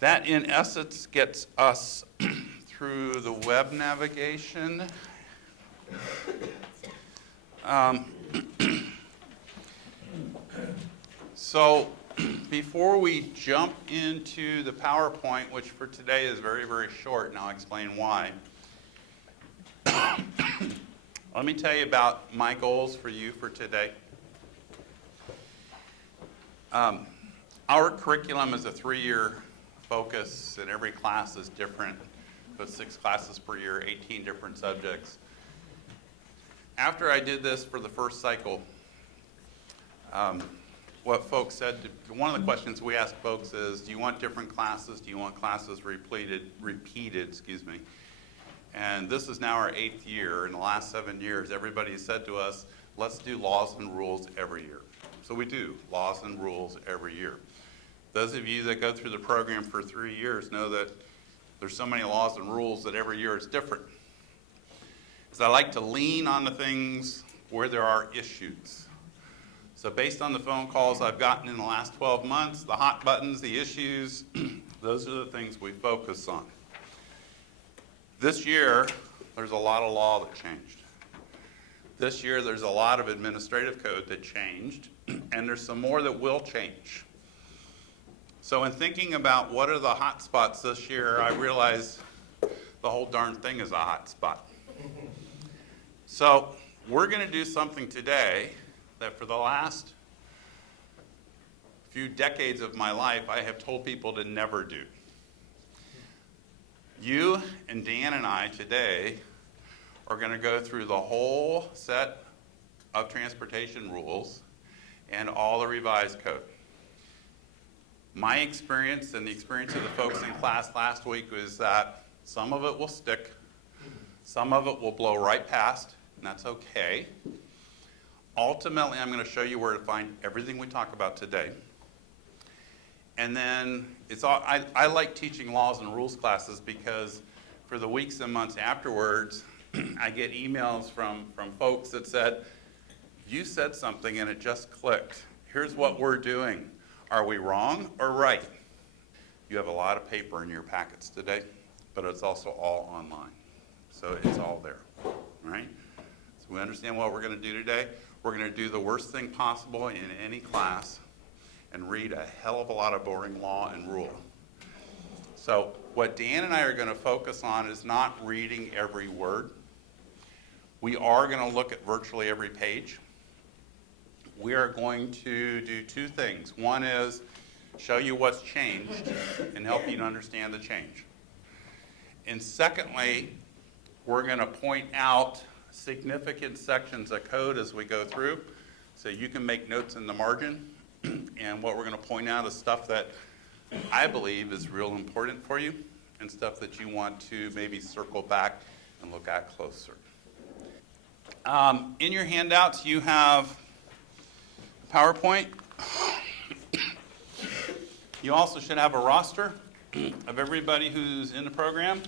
That, in essence, gets us through the web navigation. So before we jump into the PowerPoint, which for today is very, very short, and I'll explain why, let me tell you about my goals for you for today. Our curriculum is a 3-year focus, and every class is different. But 6 classes per year, 18 different subjects. After I did this for the first cycle, what folks said, one of the questions we ask folks is, do you want different classes? Do you want classes repeated, And this is now our 8th year. In the last 7 years, everybody has said to us, let's do laws and rules every year. So we do laws and rules every year. Those of you that go through the program for 3 years know that there's so many laws and rules that every year is different. Because I like to lean on the things where there are issues. So based on the phone calls I've gotten in the last 12 months, the hot buttons, the issues, those are the things we focus on. This year, there's a lot of law that changed. This year, there's a lot of administrative code that changed, and there's some more that will change. So in thinking about what are the hot spots this year, I realized the whole darn thing is a hot spot. So we're going to do something today that for the last few decades of my life, I have told people to never do. You and Dan and I today are going to go through the whole set of transportation rules and all the revised code. My experience and the experience of the folks in class last week was that some of it will stick, some of it will blow right past, and that's okay. Ultimately, I'm going to show you where to find everything we talk about today. And then I like teaching laws and rules classes because for the weeks and months afterwards, I get emails from folks that said, you said something and it just clicked. Here's what we're doing. Are we wrong or right? You have a lot of paper in your packets today, but it's also all online. So it's all there, right? So we understand what we're going to do today. We're going to do the worst thing possible in any class and read a hell of a lot of boring law and rule. So what Dan and I are going to focus on is not reading every word. We are going to look at virtually every page. We are going to do 2 things. One is show you what's changed and help you to understand the change. And secondly, we're going to point out significant sections of code as we go through, so you can make notes in the margin. And what we're going to point out is stuff that I believe is real important for you and stuff that you want to maybe circle back and look at closer. In your handouts, you have PowerPoint. You also should have a roster of everybody who's in the program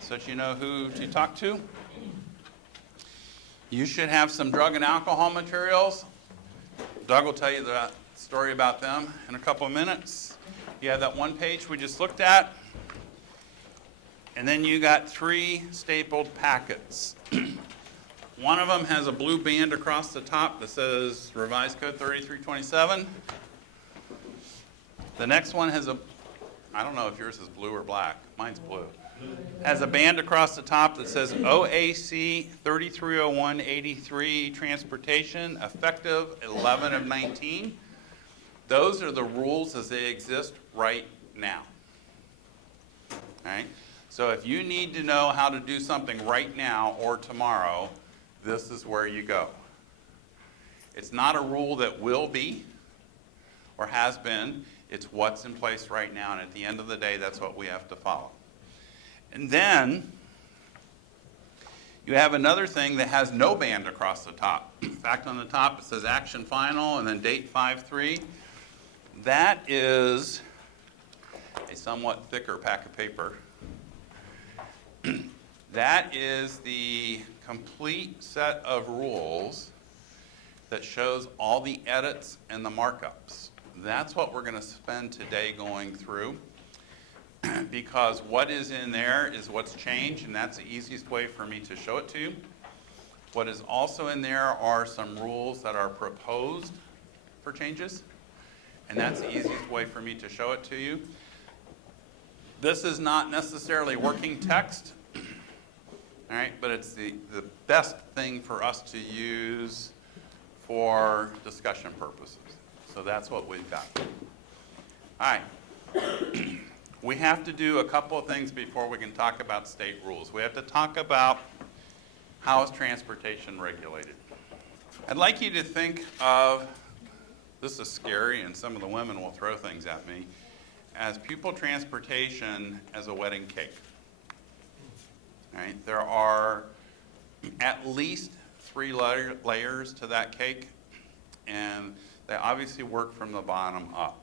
so that you know who to talk to. You should have some drug and alcohol materials. Doug will tell you the story about them in a couple of minutes. You have that one page we just looked at. And then you got 3 stapled packets. One of them has a blue band across the top that says Revised Code 3327. The next one has I don't know if yours is blue or black. Mine's blue. Has a band across the top that says OAC 3301-83 Transportation, effective 11 of 19. Those are the rules as they exist right now. All right? So if you need to know how to do something right now or tomorrow, this is where you go. It's not a rule that will be or has been. It's what's in place right now, and at the end of the day, that's what we have to follow. And then you have another thing that has no band across the top. In fact, on the top it says action final and then date 5/3. That is a somewhat thicker pack of paper. That is the complete set of rules that shows all the edits and the markups. That's what we're going to spend today going through. because what is in there is what's changed, and that's the easiest way for me to show it to you. What is also in there are some rules that are proposed for changes, and that's the easiest way for me to show it to you. This is not necessarily working text, all right, but it's the best thing for us to use for discussion purposes. So that's what we've got. All right. We have to do a couple of things before we can talk about state rules. We have to talk about how is transportation regulated. I'd like you to think of, this is scary and some of the women will throw things at me, as pupil transportation as a wedding cake. All right? There are at least 3 layers to that cake, and they obviously work from the bottom up.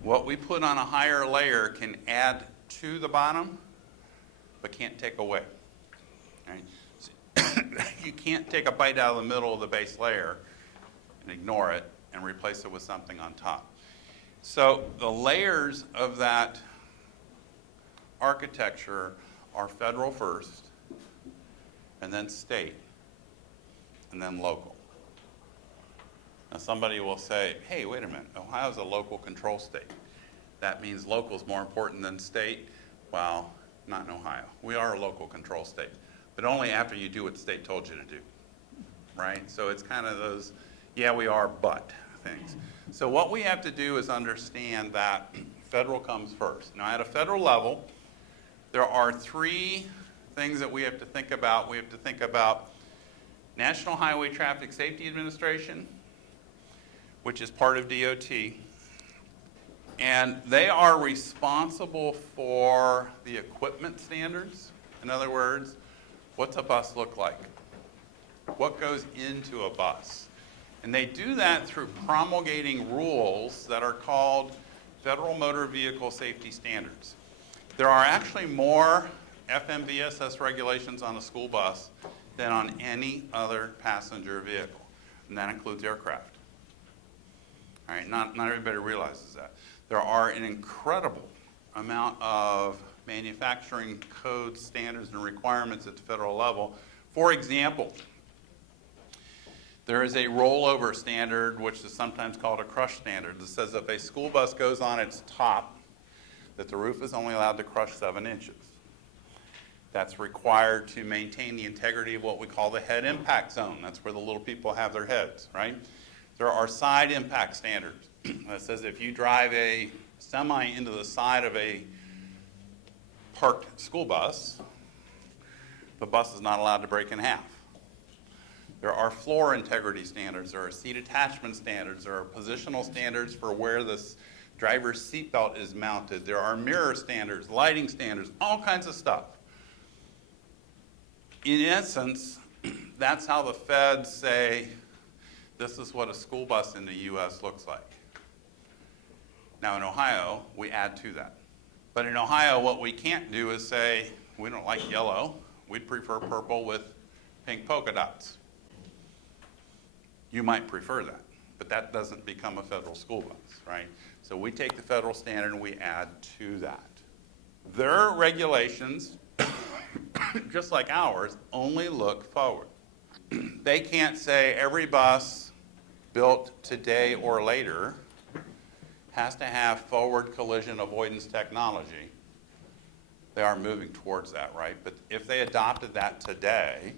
What we put on a higher layer can add to the bottom, but can't take away. Right? So you can't take a bite out of the middle of the base layer and ignore it and replace it with something on top. So the layers of that architecture are federal first, and then state, and then local. Now somebody will say, hey, wait a minute, Ohio's a local control state. That means local is more important than state. Well, not in Ohio. We are a local control state, but only after you do what the state told you to do, right? So it's kind of those, yeah, we are, but things. So what we have to do is understand that federal comes first. Now at a federal level, there are 3 things that we have to think about. We have to think about National Highway Traffic Safety Administration, which is part of DOT, and they are responsible for the equipment standards. In other words, what's a bus look like? What goes into a bus? And they do that through promulgating rules that are called Federal Motor Vehicle Safety Standards. There are actually more FMVSS regulations on a school bus than on any other passenger vehicle, and that includes aircraft. All right, not everybody realizes that. There are an incredible amount of manufacturing code standards and requirements at the federal level. For example, there is a rollover standard, which is sometimes called a crush standard, that says if a school bus goes on its top, that the roof is only allowed to crush 7 inches. That's required to maintain the integrity of what we call the head impact zone. That's where the little people have their heads, right? There are side impact standards that says if you drive a semi into the side of a parked school bus, the bus is not allowed to break in half. There are floor integrity standards, there are seat attachment standards, there are positional standards for where the driver's seatbelt is mounted, there are mirror standards, lighting standards, all kinds of stuff. In essence, that's how the feds say this is what a school bus in the US looks like. Now in Ohio, we add to that. But in Ohio, what we can't do is say, we don't like yellow, we'd prefer purple with pink polka dots. You might prefer that, but that doesn't become a federal school bus, right? So we take the federal standard and we add to that. Their regulations, just like ours, only look forward. They can't say every bus built today or later has to have forward collision avoidance technology. They are moving towards that, right? But if they adopted that today,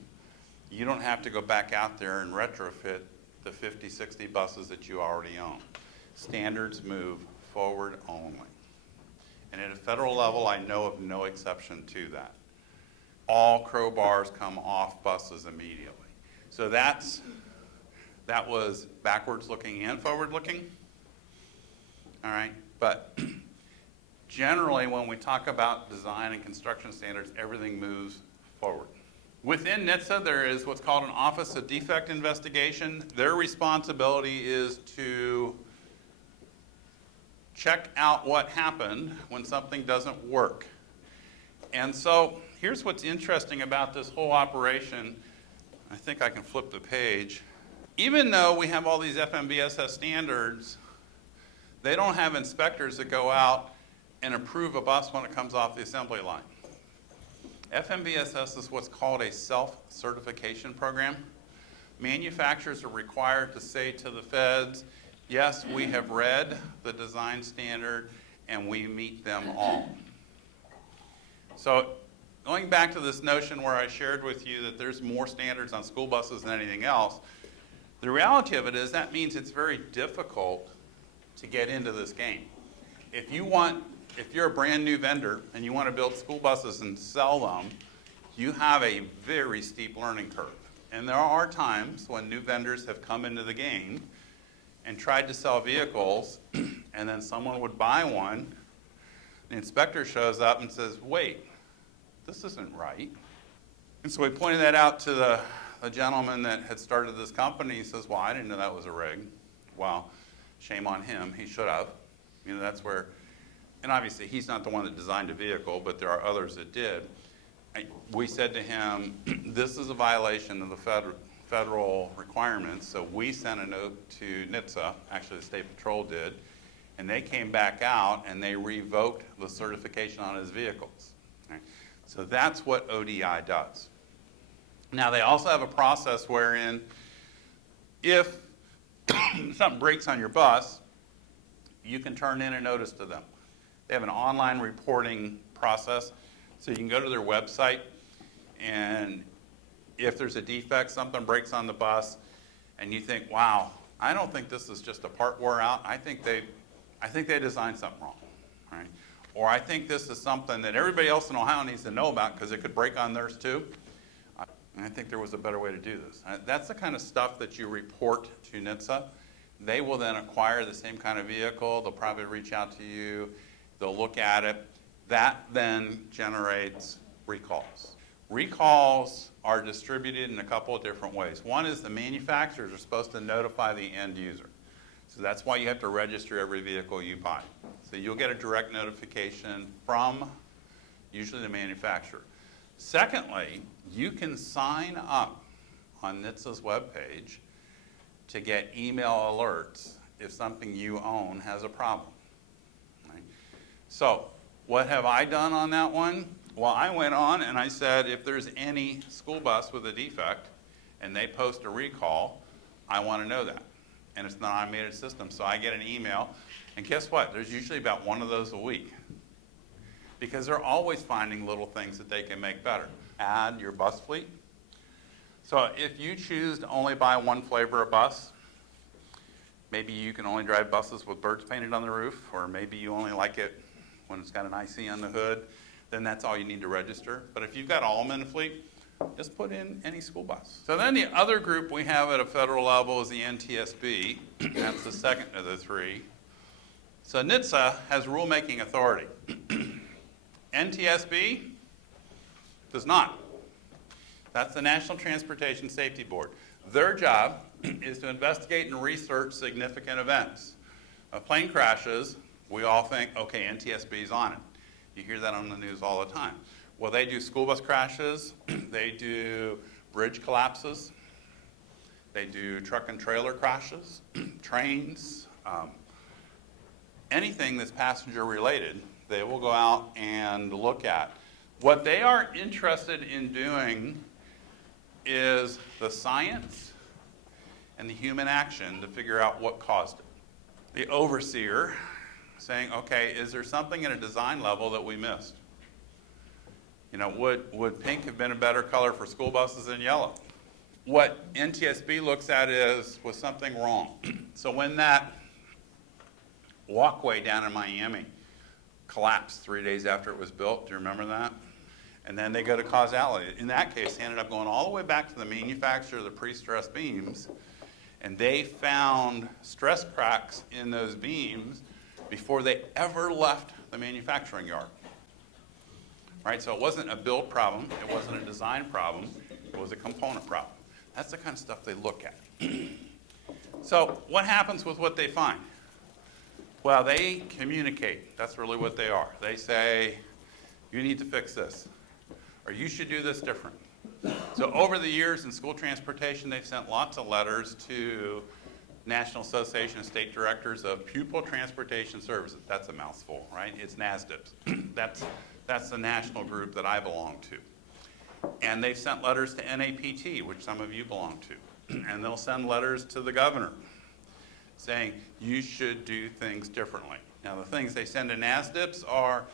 you don't have to go back out there and retrofit the 50, 60 buses that you already own. Standards move forward only. And at a federal level, I know of no exception to that. All crowbars come off buses immediately. So that was backwards looking and forward looking. All right, but generally when we talk about design and construction standards, everything moves forward. Within NHTSA, there is what's called an Office of Defect Investigation. Their responsibility is to check out what happened when something doesn't work. And so here's what's interesting about this whole operation. I think I can flip the page. Even though we have all these FMVSS standards, they don't have inspectors that go out and approve a bus when it comes off the assembly line. FMVSS is what's called a self-certification program. Manufacturers are required to say to the feds, yes, we have read the design standard and we meet them all. So going back to this notion where I shared with you that there's more standards on school buses than anything else, the reality of it is that means it's very difficult to get into this game. If you're a brand new vendor and you want to build school buses and sell them, you have a very steep learning curve. And there are times when new vendors have come into the game and tried to sell vehicles, and then someone would buy one, the inspector shows up and says, wait, this isn't right. And so we pointed that out to the gentleman that had started this company. He says, well, I didn't know that was a rig. Well, shame on him, he should have. You know, that's where, and obviously he's not the one that designed a vehicle, but there are others that did. We said to him, this is a violation of the federal requirements, so we sent a note to NHTSA, actually the State Patrol did, and they came back out and they revoked the certification on his vehicles. Right? So that's what ODI does. Now they also have a process wherein if something breaks on your bus, you can turn in a notice to them. They have an online reporting process, so you can go to their website, and if there's a defect, something breaks on the bus, and you think, wow, I don't think this is just a part wore out. I think they designed something wrong, right? Or I think this is something that everybody else in Ohio needs to know about because it could break on theirs too. And I think there was a better way to do this. That's the kind of stuff that you report to NHTSA. They will then acquire the same kind of vehicle. They'll probably reach out to you. They'll look at it. That then generates recalls. Recalls are distributed in a couple of different ways. One is the manufacturers are supposed to notify the end user. So that's why you have to register every vehicle you buy. So you'll get a direct notification from usually the manufacturer. Secondly, you can sign up on NHTSA's webpage to get email alerts if something you own has a problem. Right? So what have I done on that one? Well, I went on and I said, if there's any school bus with a defect and they post a recall, I want to know that. And it's an automated system, so I get an email. And guess what? There's usually about one of those a week. Because they're always finding little things that they can make better. Add your bus fleet. So if you choose to only buy one flavor of bus, maybe you can only drive buses with birds painted on the roof, or maybe you only like it when it's got an IC on the hood, then that's all you need to register. But if you've got all of them in the fleet, just put in any school bus. So then the other group we have at a federal level is the NTSB. That's the second of the three. So NHTSA has rulemaking authority. NTSB does not. That's the National Transportation Safety Board. Their job is to investigate and research significant events. Plane crashes, we all think, okay, NTSB's on it. You hear that on the news all the time. Well, they do school bus crashes, they do bridge collapses, they do truck and trailer crashes, trains, anything that's passenger related, they will go out and look at. What they are interested in doing is the science and the human action to figure out what caused it. The overseer saying, okay, is there something at a design level that we missed? You know, would pink have been a better color for school buses than yellow? What NTSB looks at is, was something wrong? So when that walkway down in Miami collapsed 3 days after it was built, do you remember that? And then they go to causality. In that case, they ended up going all the way back to the manufacturer of the pre-stressed beams, and they found stress cracks in those beams before they ever left the manufacturing yard. Right, so it wasn't a build problem, it wasn't a design problem, it was a component problem. That's the kind of stuff they look at. So what happens with what they find? Well, they communicate. That's really what they are. They say, you need to fix this, or you should do this different. So over the years in school transportation, they've sent lots of letters to National Association of State Directors of Pupil Transportation Services. That's a mouthful, right? It's NASDIPS. That's the national group that I belong to. And they've sent letters to NAPT, which some of you belong to. And they'll send letters to the governor saying, you should do things differently. Now, the things they send to NASDIPS are,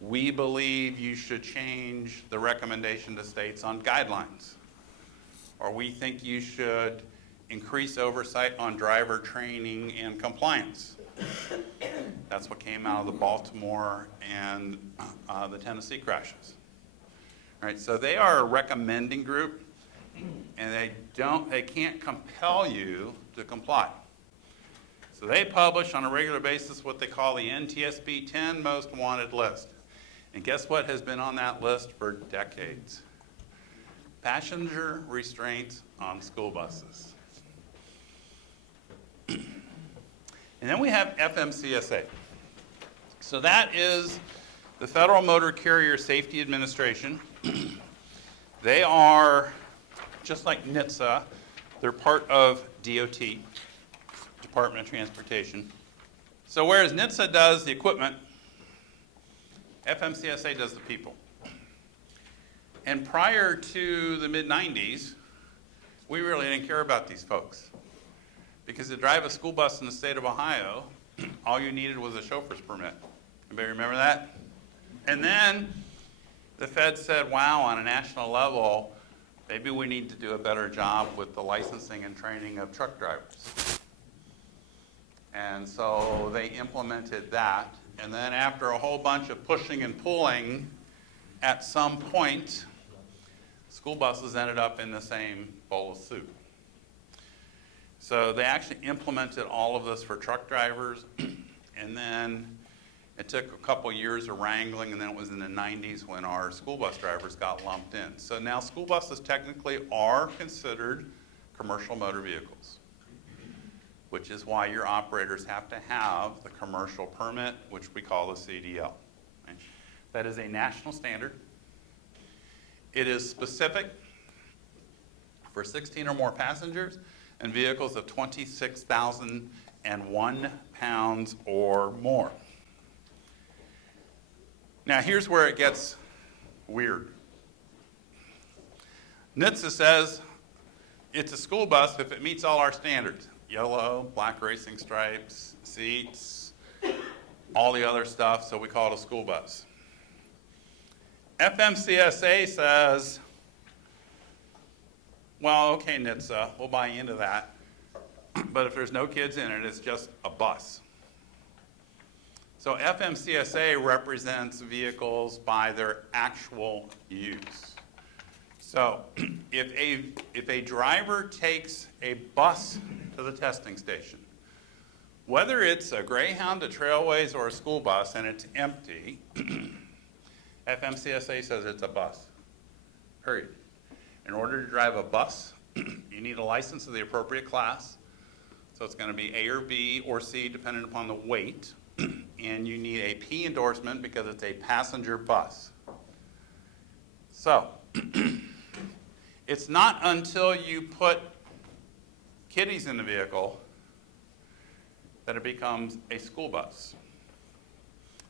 we believe you should change the recommendation to states on guidelines. Or we think you should increase oversight on driver training and compliance. That's what came out of the Baltimore and the Tennessee crashes. All right, so they are a recommending group, and they can't compel you to comply. So they publish on a regular basis what they call the NTSB 10 Most Wanted list. And guess what has been on that list for decades? Passenger restraints on school buses. And then we have FMCSA. So that is the Federal Motor Carrier Safety Administration. They are, just like NHTSA, they're part of DOT, Department of Transportation. So whereas NHTSA does the equipment, FMCSA does the people. And prior to the mid-90s, we really didn't care about these folks. Because to drive a school bus in the state of Ohio, all you needed was a chauffeur's permit. Anybody remember that? And then the Fed said, wow, on a national level, maybe we need to do a better job with the licensing and training of truck drivers. And so they implemented that. And then after a whole bunch of pushing and pulling, at some point, school buses ended up in the same bowl of soup. So they actually implemented all of this for truck drivers, and then it took a couple years of wrangling, and then it was in the 90s when our school bus drivers got lumped in. So now school buses technically are considered commercial motor vehicles, which is why your operators have to have the commercial permit, which we call the CDL. Right? That is a national standard. It is specific for 16 or more passengers and vehicles of 26,001 pounds or more. Now here's where it gets weird. NHTSA says it's a school bus if it meets all our standards. Yellow, black racing stripes, seats, all the other stuff, so we call it a school bus. FMCSA says, well, okay, NHTSA, we'll buy into that. But if there's no kids in it, it's just a bus. So FMCSA represents vehicles by their actual use. So if a driver takes a bus to the testing station, whether it's a Greyhound, a Trailways, or a school bus, and it's empty, FMCSA says it's a bus, period. In order to drive a bus, you need a license of the appropriate class. So it's going to be A or B or C, depending upon the weight. And you need a P endorsement because it's a passenger bus. So it's not until you put kiddies in the vehicle that it becomes a school bus.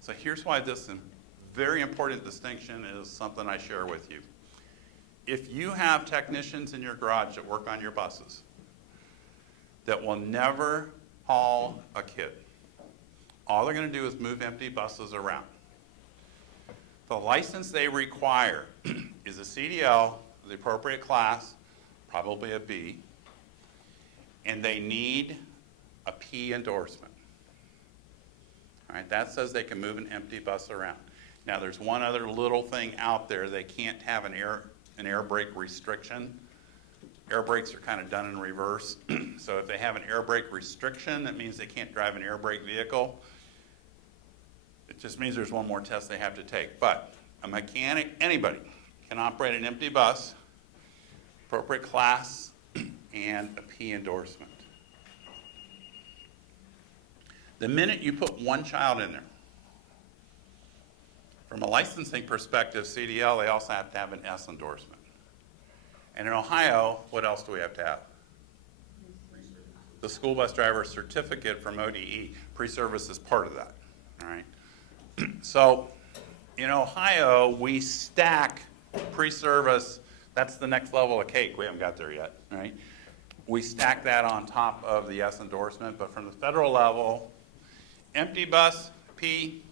So here's why this very important distinction is something I share with you. If you have technicians in your garage that work on your buses that will never haul a kid, all they're going to do is move empty buses around. The license they require is a CDL, the appropriate class, probably a B, and they need a P endorsement. All right, that says they can move an empty bus around. Now, there's one other little thing out there. They can't have an air brake restriction. Air brakes are kind of done in reverse. So if they have an air brake restriction, that means they can't drive an air brake vehicle. It just means there's one more test they have to take. But a mechanic, anybody, can operate an empty bus, appropriate class, and a P endorsement. The minute you put one child in there, from a licensing perspective, CDL, they also have to have an S endorsement. And in Ohio, what else do we have to have? the school bus driver certificate from ODE. Pre-service is part of that, all right? So in Ohio, we stack pre-service. That's the next level of cake. We haven't got there yet, right? We stack that on top of the S endorsement, but from the federal level, empty bus, P,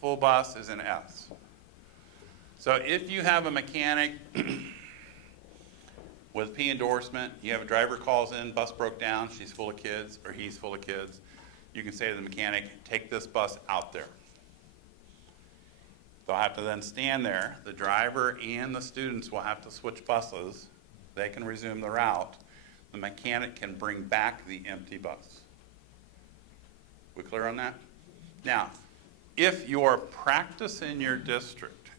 full bus is an S. So if you have a mechanic with P endorsement, you have a driver calls in, bus broke down, she's full of kids, or he's full of kids, you can say to the mechanic, take this bus out there. They'll have to then stand there. The driver and the students will have to switch buses. They can resume the route. The mechanic can bring back the empty bus. We clear on that? Now, if your practice in your district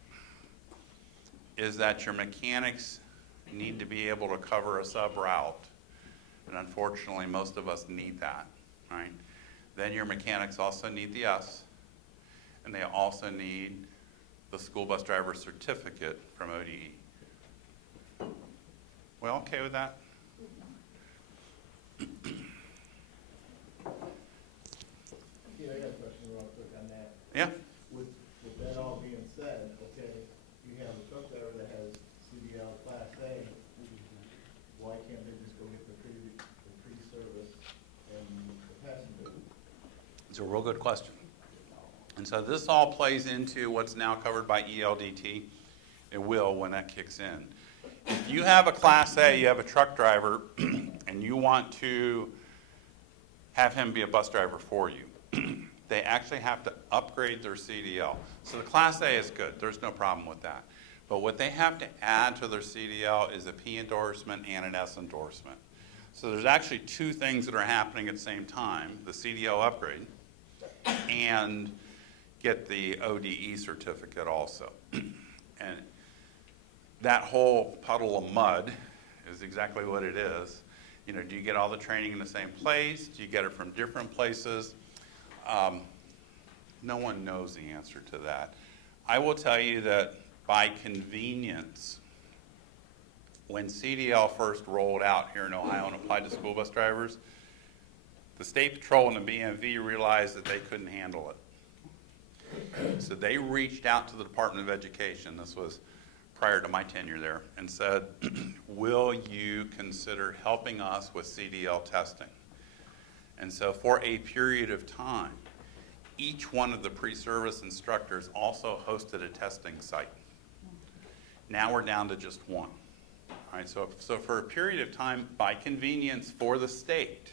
is that your mechanics need to be able to cover a sub-route, and unfortunately most of us need that, right? Then your mechanics also need the S, and they also need the school bus driver certificate from ODE. We all okay with that? Yeah, I got a question real quick on that. Yeah. With that all being said, okay, you have a truck driver that has CDL Class A, why can't they just go get the pre-service and the passenger? It's a real good question. And so this all plays into what's now covered by ELDT. It will when that kicks in. If you have a Class A, you have a truck driver, and you want to have him be a bus driver for you, they actually have to upgrade their CDL. So the Class A is good. There's no problem with that. But what they have to add to their CDL is a P endorsement and an S endorsement. So there's actually two things that are happening at the same time, the CDL upgrade and get the ODE certificate also. And that whole puddle of mud is exactly what it is. You know, do you get all the training in the same place? Do you get it from different places? No one knows the answer to that. I will tell you that by convenience, when CDL first rolled out here in Ohio and applied to school bus drivers, the State Patrol and the BMV realized that they couldn't handle it. So they reached out to the Department of Education, this was prior to my tenure there, and said, will you consider helping us with CDL testing? And so for a period of time, each one of the pre-service instructors also hosted a testing site. Now we're down to just one. All right, so for a period of time, by convenience for the state,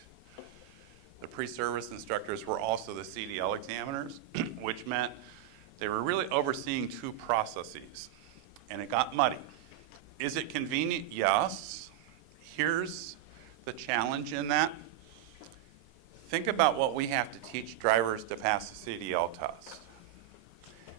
the pre-service instructors were also the CDL examiners, which meant they were really overseeing two processes, and it got muddy. Is it convenient? Yes. Here's the challenge in that. Think about what we have to teach drivers to pass the CDL test.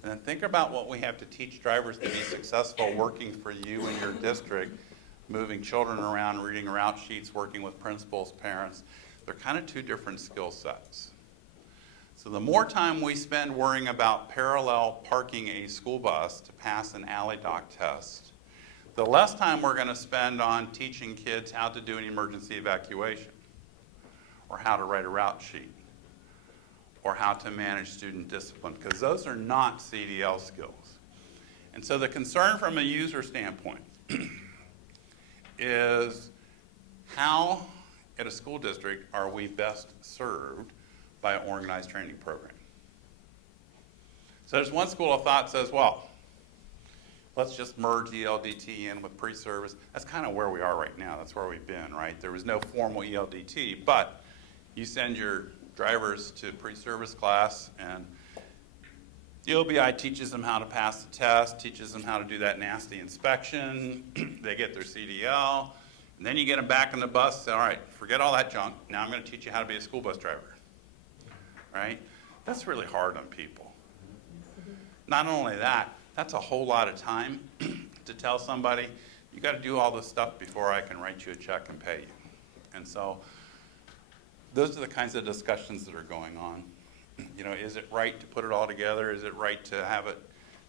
And then think about what we have to teach drivers to be successful working for you in your district, moving children around, reading route sheets, working with principals, parents. They're kind of two different skill sets. So the more time we spend worrying about parallel parking a school bus to pass an alley dock test, the less time we're going to spend on teaching kids how to do an emergency evacuation, or how to write a route sheet, or how to manage student discipline, because those are not CDL skills. And so the concern from a user standpoint is how at a school district are we best served by an organized training program? So there's one school of thought says, well, let's just merge ELDT in with pre-service. That's kind of where we are right now. That's where we've been, right? There was no formal ELDT, but you send your drivers to pre-service class, and the OBI teaches them how to pass the test, teaches them how to do that nasty inspection. They get their CDL, and then you get them back in the bus and say, all right, forget all that junk. Now I'm going to teach you how to be a school bus driver, right? That's really hard on people. Not only that, that's a whole lot of time to tell somebody, you got to do all this stuff before I can write you a check and pay you. And so those are the kinds of discussions that are going on. You know, is it right to put it all together? Is it right to have it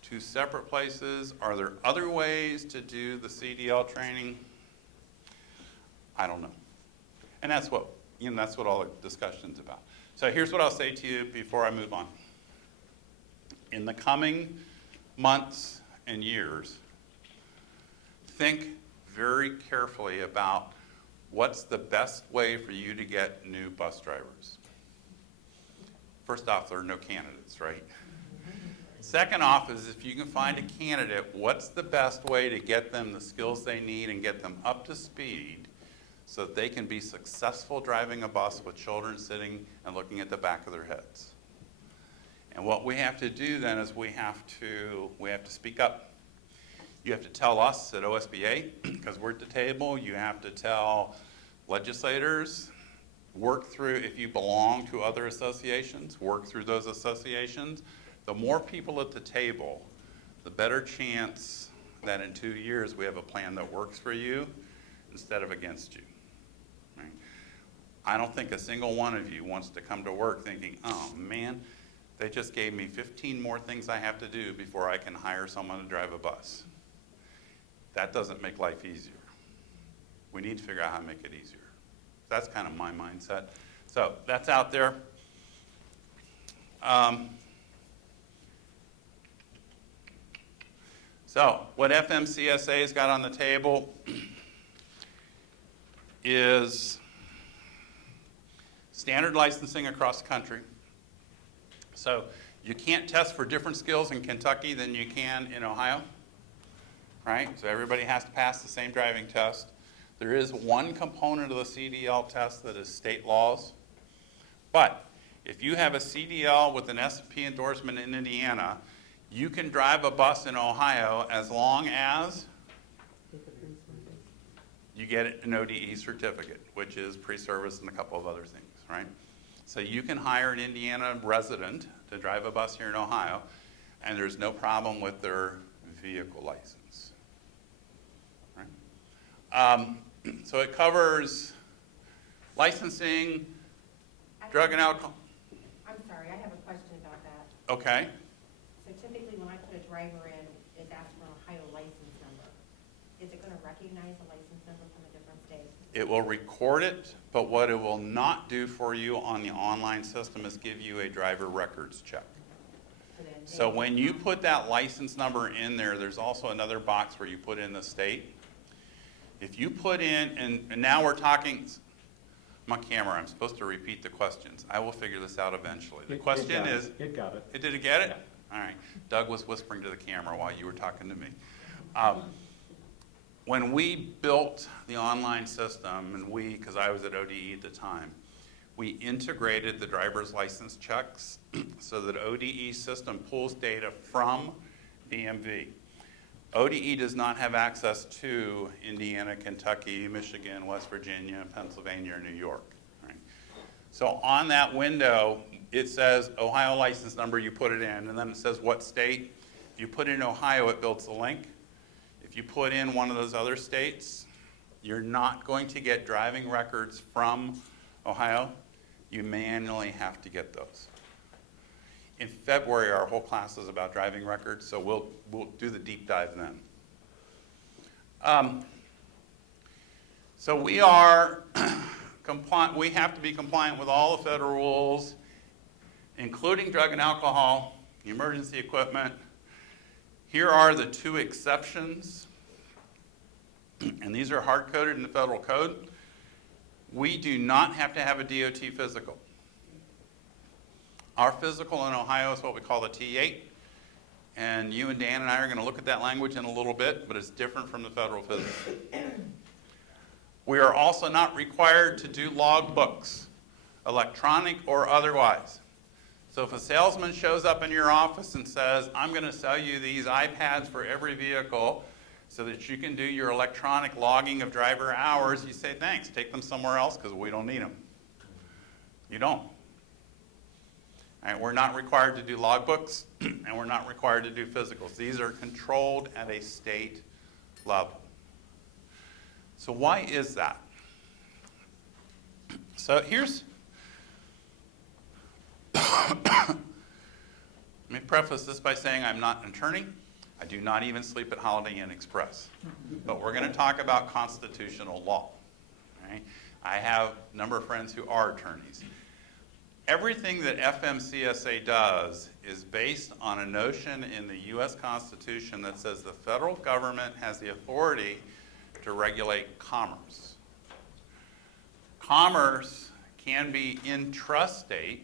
two separate places? Are there other ways to do the CDL training? I don't know. And that's what that's what all the discussion's about. So here's what I'll say to you before I move on. In the coming months and years, think very carefully about what's the best way for you to get new bus drivers. First off, there are no candidates, right? Second off is if you can find a candidate, what's the best way to get them the skills they need and get them up to speed so that they can be successful driving a bus with children sitting and looking at the back of their heads. And what we have to do then is we have to speak up. You have to tell us at OSBA, because we're at the table, you have to tell legislators, work through, if you belong to other associations, work through those associations. The more people at the table, the better chance that in 2 years we have a plan that works for you instead of against you. Right? I don't think a single one of you wants to come to work thinking, oh man, they just gave me 15 more things I have to do before I can hire someone to drive a bus. That doesn't make life easier. We need to figure out how to make it easier. That's kind of my mindset. So that's out there. So what FMCSA's got on the table is standard licensing across the country. So you can't test for different skills in Kentucky than you can in Ohio, right? So everybody has to pass the same driving test. There is one component of the CDL test that is state laws. But if you have a CDL with an S&P endorsement in Indiana, you can drive a bus in Ohio as long as you get an ODE certificate, which is pre-service and a couple of other things, right? So you can hire an Indiana resident to drive a bus here in Ohio, and there's no problem with their vehicle license, right? So it covers licensing, drug and alcohol. I'm sorry, I have a question about that. Okay. So typically when I put a driver in, it's asked for an Ohio license number. Is it going to recognize the license number from a different state? It will record it, but what it will not do for you on the online system is give you a driver records check. So when you put that license number in there, there's also another box where you put in the state. If you put in, and now we're talking, I'm on camera, I'm supposed to repeat the questions. I will figure this out eventually. The question is. It got it. Did it get it? Yeah. All right. Doug was whispering to the camera while you were talking to me. When we built the online system, and because I was at ODE at the time, we integrated the driver's license checks so that ODE system pulls data from DMV. ODE does not have access to Indiana, Kentucky, Michigan, West Virginia, Pennsylvania, or New York. Right? So on that window, it says Ohio license number, you put it in, and then it says what state. If you put in Ohio, it builds the link. If you put in one of those other states, you're not going to get driving records from Ohio. You manually have to get those. In February, our whole class is about driving records, so we'll do the deep dive then. So we are compliant. We have to be compliant with all the federal rules, including drug and alcohol, emergency equipment. Here are the two exceptions, and these are hard-coded in the federal code. We do not have to have a DOT physical. Our physical in Ohio is what we call the T8, and you and Dan and I are going to look at that language in a little bit, but it's different from the federal physical. We are also not required to do log books, electronic or otherwise. So if a salesman shows up in your office and says, I'm going to sell you these iPads for every vehicle so that you can do your electronic logging of driver hours, you say, thanks, take them somewhere else because we don't need them. You don't. All right, we're not required to do logbooks, and we're not required to do physicals. These are controlled at a state level. So why is that? So here's, let me preface this by saying I'm not an attorney. I do not even sleep at Holiday Inn Express. But we're going to talk about constitutional law. Right? I have a number of friends who are attorneys. Everything that FMCSA does is based on a notion in the U.S. Constitution that says the federal government has the authority to regulate commerce. Commerce can be intrastate,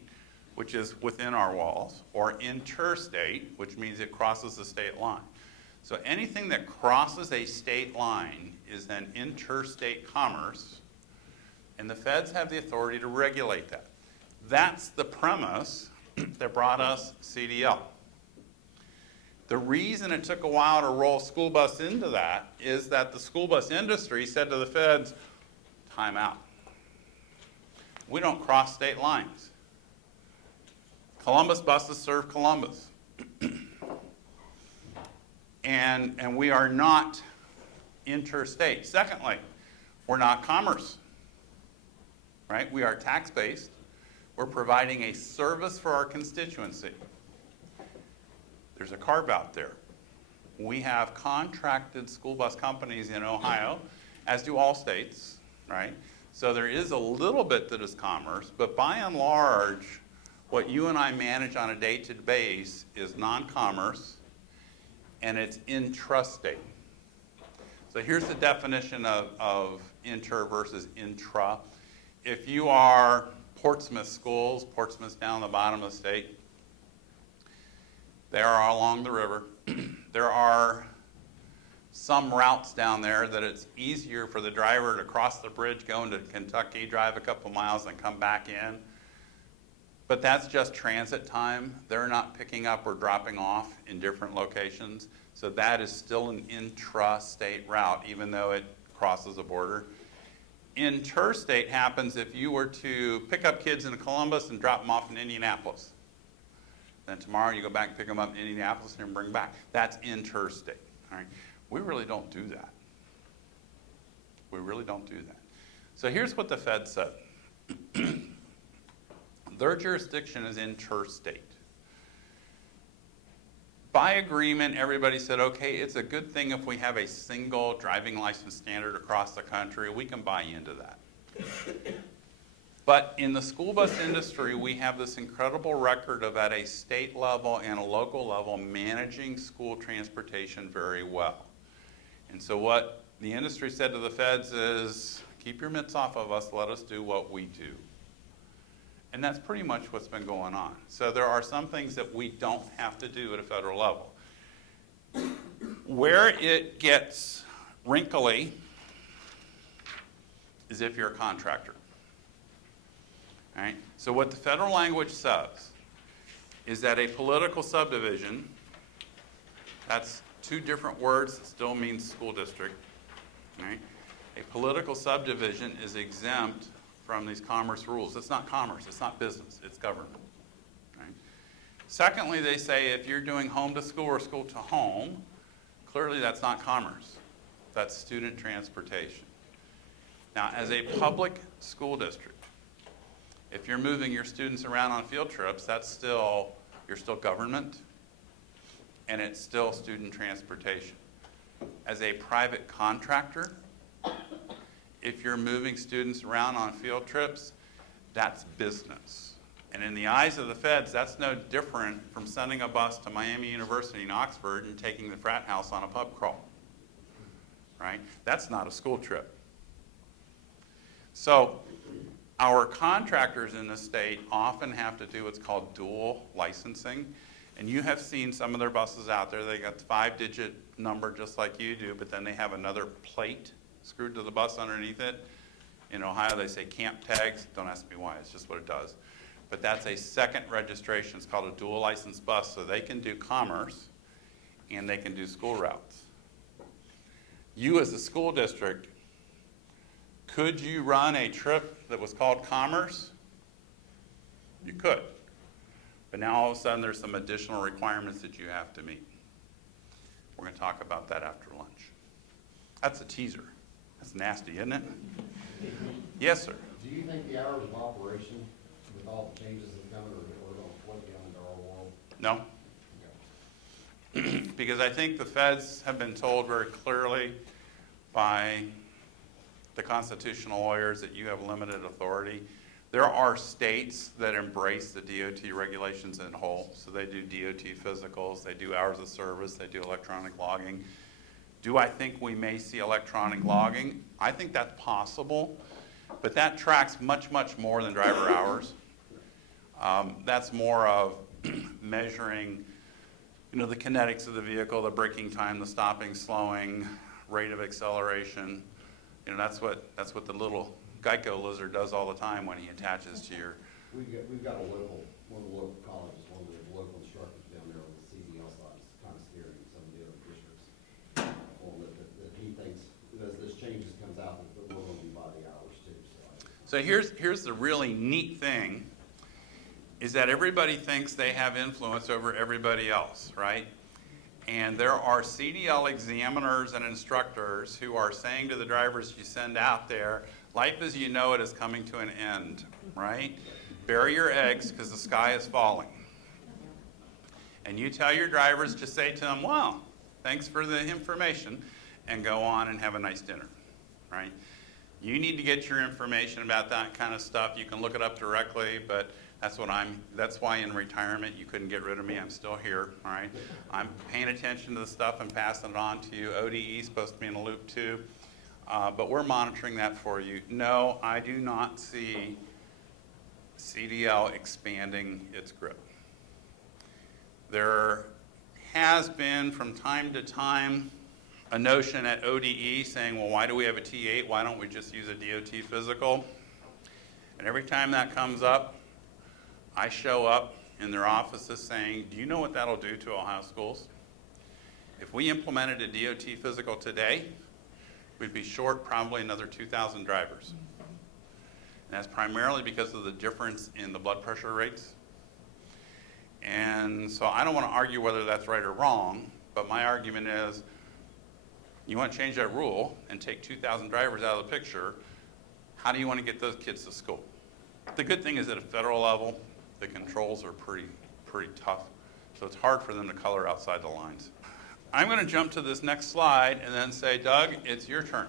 which is within our walls, or interstate, which means it crosses the state line. So anything that crosses a state line is then interstate commerce, and the feds have the authority to regulate that. That's the premise that brought us CDL. The reason it took a while to roll school bus into that is that the school bus industry said to the feds, time out. We don't cross state lines. Columbus buses serve Columbus. And we are not interstate. Secondly, we're not commerce, right? We are tax-based. We're providing a service for our constituency. There's a carve-out there. We have contracted school bus companies in Ohio, as do all states, right? So there is a little bit that is commerce, but by and large, what you and I manage on a day-to-day basis is non-commerce, and it's intrastate. So here's the definition of inter versus intra. If you are Portsmouth schools, Portsmouth's down the bottom of the state, they are along the river. There are some routes down there that it's easier for the driver to cross the bridge, go into Kentucky, drive a couple miles, and come back in. But that's just transit time. They're not picking up or dropping off in different locations. So that is still an intra-state route, even though it crosses a border. Interstate happens if you were to pick up kids in Columbus and drop them off in Indianapolis. Then tomorrow you go back and pick them up in Indianapolis and bring them back. That's interstate. All right? We really don't do that. We really don't do that. So here's what the Fed said. Their jurisdiction is interstate. By agreement, everybody said, okay, it's a good thing if we have a single driving license standard across the country. We can buy into that. But in the school bus industry, we have this incredible record of at a state level and a local level managing school transportation very well. And so what the industry said to the feds is, keep your mitts off of us, let us do what we do. And that's pretty much what's been going on. So there are some things that we don't have to do at a federal level. Where it gets wrinkly is if you're a contractor. All right? So what the federal language says is that a political subdivision, that's two different words that still means school district. All right? A political subdivision is exempt from these commerce rules. It's not commerce, it's not business, it's government. Right? Secondly, they say if you're doing home to school or school to home, clearly that's not commerce. That's student transportation. Now, as a public school district, if you're moving your students around on field trips, you're still government, and it's still student transportation. As a private contractor, if you're moving students around on field trips, that's business. And in the eyes of the feds, that's no different from sending a bus to Miami University in Oxford and taking the frat house on a pub crawl, right? That's not a school trip. So our contractors in the state often have to do what's called dual licensing. And you have seen some of their buses out there. They got the 5-digit number just like you do, but then they have another plate screwed to the bus underneath it. In Ohio, they say camp tags. Don't ask me why, it's just what it does. But that's a second registration. It's called a dual license bus, so they can do commerce and they can do school routes. You as a school district, could you run a trip that was called commerce? You could. But now all of a sudden there's some additional requirements that you have to meet. We're going to talk about that after lunch. That's a teaser. That's nasty, isn't it? Yes, sir. Do you think the hours of operation, with all the changes that come, are going to flood down into our world? No. Because I think the feds have been told very clearly by the constitutional lawyers that you have limited authority. There are states that embrace the DOT regulations in whole. So they do DOT physicals, they do hours of service, they do electronic logging. Do I think we may see electronic logging? I think that's possible, but that tracks much, much more than driver hours. That's more of measuring, the kinetics of the vehicle, the braking time, the stopping, slowing, rate of acceleration. That's what the little Geico lizard does all the time when he attaches to your. We've got one of the local colleges, one of the local instructors down there on the CDL side is kind of scared in some of the other districts. That he thinks, as this changes comes out, that we're going to be by the hours too. So here's the really neat thing, is that everybody thinks they have influence over everybody else, right? And there are CDL examiners and instructors who are saying to the drivers you send out there, life as you know it is coming to an end, right? Bury your eggs because the sky is falling. And you tell your drivers, just say to them, well, thanks for the information, and go on and have a nice dinner, right? You need to get your information about that kind of stuff. You can look it up directly, but that's why in retirement you couldn't get rid of me. I'm still here, all right? I'm paying attention to the stuff and passing it on to you. ODE is supposed to be in a loop too, but we're monitoring that for you. No, I do not see CDL expanding its grip. There has been from time to time a notion at ODE saying, well, why do we have a T8? Why don't we just use a DOT physical? And every time that comes up, I show up in their offices saying, do you know what that'll do to Ohio schools? If we implemented a DOT physical today, we'd be short probably another 2,000 drivers. And that's primarily because of the difference in the blood pressure rates. And so I don't want to argue whether that's right or wrong, but my argument is, you want to change that rule and take 2,000 drivers out of the picture, how do you want to get those kids to school? The good thing is at a federal level, the controls are pretty tough, so it's hard for them to color outside the lines. I'm going to jump to this next slide and then say, Doug, it's your turn.